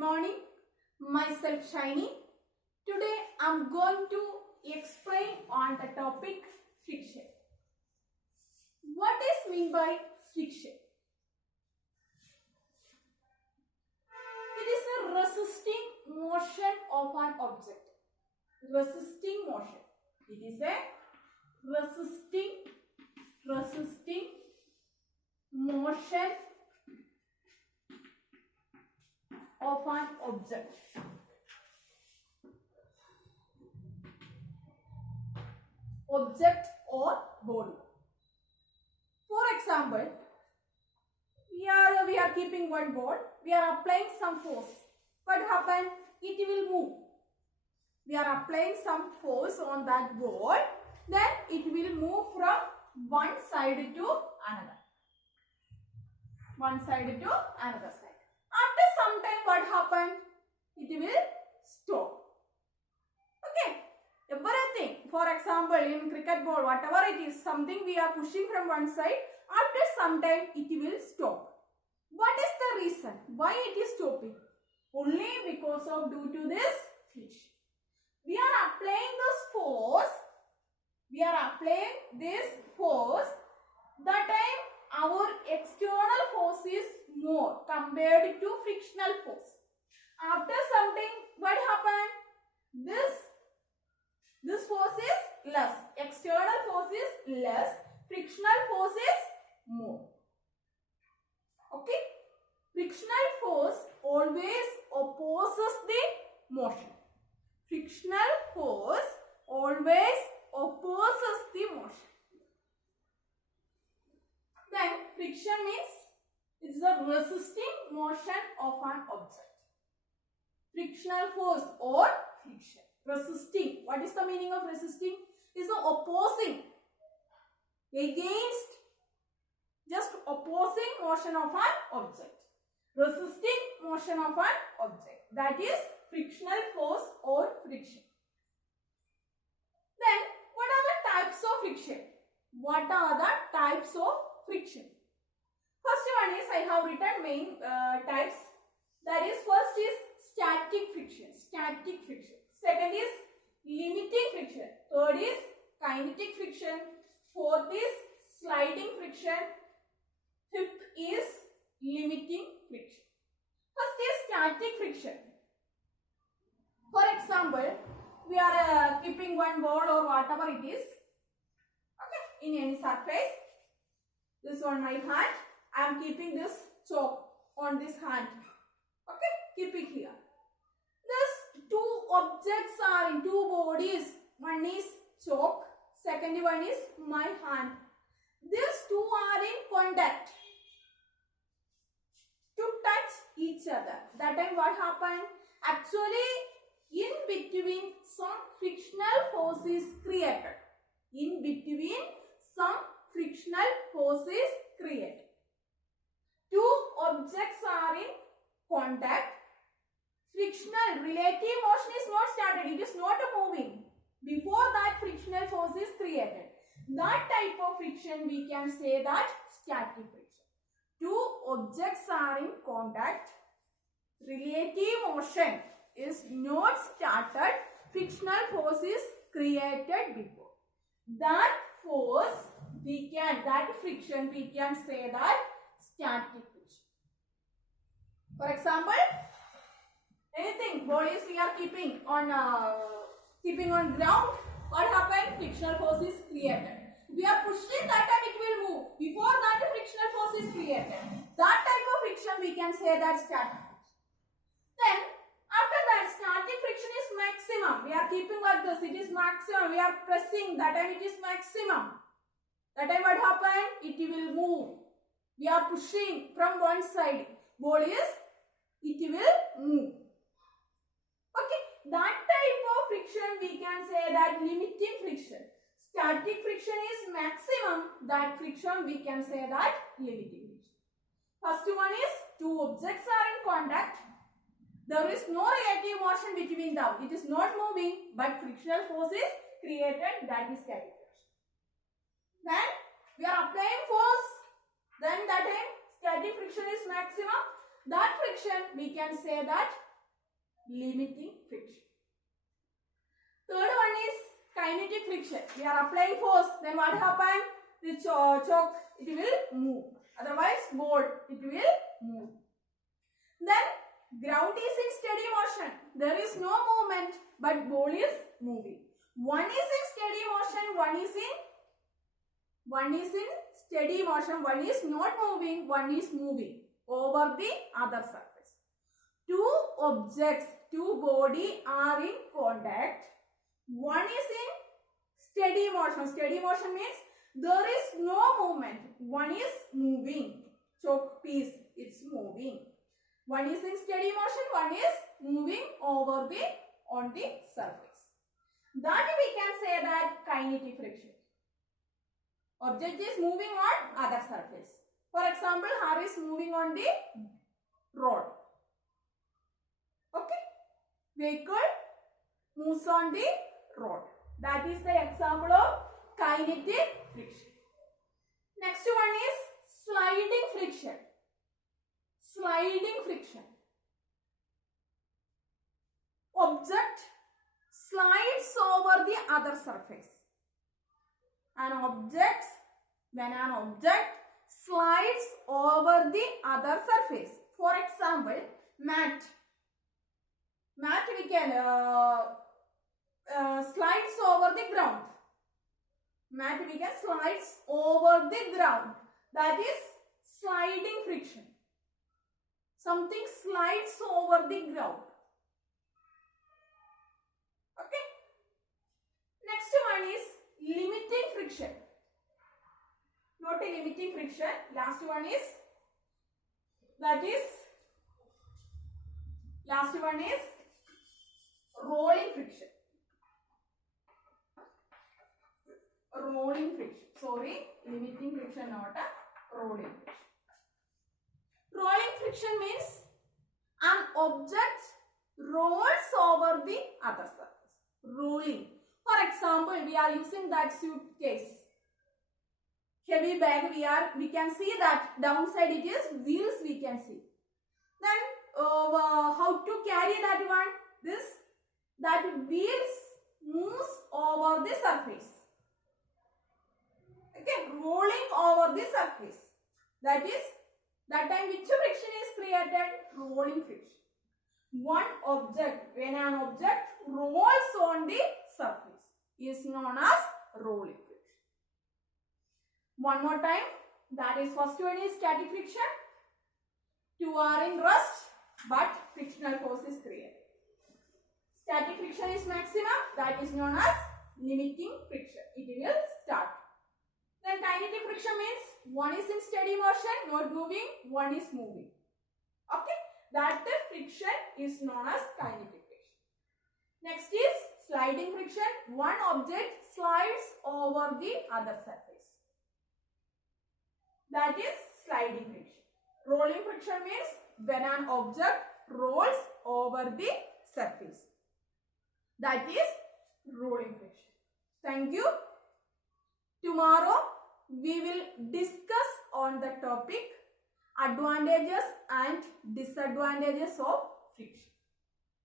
morning. Myself Shiny. Today I am going to explain on the topic friction. What is mean by friction? It is a resisting motion of an object. Resisting motion. It is a resisting motion of an object. Object or body. For example, we are keeping one ball. We are applying some force. What happens? It will move. We are applying some force on that ball. Then it will move from one side to another. One side to another side. After some time, what happened? It will stop. Okay. Everything. For example, in cricket ball, whatever it is, something we are pushing from one side. After some time, it will stop. What is the reason? Why it is stopping? Only because of due to this friction. We are applying this force. We are applying this force. That time our external force is more compared to frictional force. After some time, what happened? This force is less. External force is less. Frictional force is more. Okay. Frictional force always opposes the motion. Frictional force always opposes the motion. Then friction means it's the resisting motion of an object. Frictional force or friction. Resisting. What is the meaning of resisting? Is the opposing. Against. Just opposing motion of an object. Resisting motion of an object. That is frictional force or friction. Then what are the types of friction? What are the types of friction? First one is I have written main types. That is first is static friction. Static friction. Second is limiting friction. Third is kinetic friction. Fourth is sliding friction. Fifth is limiting friction. First is static friction. For example, we are keeping one ball or whatever it is. Okay, in any surface. This on my hand. I am keeping this chalk on this hand. Okay, keep it here. These two objects are in two bodies. One is chalk. Second one is my hand. These two are in contact to touch each other. That time what happened? Actually, in between some frictional force is created. In between some frictional force is created. Two objects are in contact. Frictional relative motion is not started. It is not moving. Before that frictional force is created. That type of friction we can say that static friction. Two objects are in contact. Relative motion is not started. Frictional force is created before. That friction we can say that static friction. For example, anything bodies we are keeping on ground, what happened? Frictional force is created. We are pushing, that time it will move. Before that frictional force is created. That type of friction we can say that static friction. Then after that static friction is maximum. We are keeping like this. It is maximum. We are pressing. That time it is maximum. That time what happened? It will move. We are pushing from one side. Ball is, it will move. Okay. That type of friction we can say that limiting friction. Static friction is maximum. That friction we can say that limiting friction. First one is two objects are in contact. There is no relative motion between them. It is not moving, but frictional force is created. That is static friction. Then we are applying force. Then that time static friction is maximum. That friction we can say that limiting friction. Third one is kinetic friction. We are applying force. Then what happen? The chalk, it will move. Otherwise, board, it will move. Then ground is in steady motion. There is no movement, but ball is moving. One is in steady motion, one is in steady motion, one is not moving, one is moving over the other surface. Two objects, two body are in contact. One is in steady motion. Steady motion means there is no movement. One is moving. Chalk piece, it's moving. One is in steady motion, one is moving over on the surface. That we can say that kinetic friction. Object is moving on other surface. For example, car is moving on the road. Okay. Vehicle moves on the road. That is the example of kinetic friction. Next one is sliding friction. Sliding friction. Object slides over the other surface. When an object slides over the other surface. For example, mat. Mat we can slides over the ground. Mat we can slides over the ground. That is sliding friction. Something slides over the ground. Okay. Next one is limiting friction. Not a limiting friction. Last one is rolling friction. Rolling friction. Sorry, limiting friction, not a rolling friction. Rolling friction means an object rolls over the other surface. Rolling. For example, we are using that suitcase. Heavy bag, we can see that downside it is wheels we can see. Then how to carry that one? That wheels moves over the surface. Okay, rolling over the surface. That time which friction is created? Rolling friction. One object, when an object rolls on the surface, is known as rolling friction. One more time. That is, first one is static friction. Two are in rest, but frictional force is created. Static friction is maximum. That is known as limiting friction. It will start. Then kinetic friction means one is in steady motion, not moving, one is moving. Okay, that the friction is known as kinetic friction. Next is sliding friction. One object slides over the other surface. That is sliding friction. Rolling friction means when an object rolls over the surface. That is rolling friction. Thank you. Tomorrow we will discuss on the topic advantages and disadvantages of friction.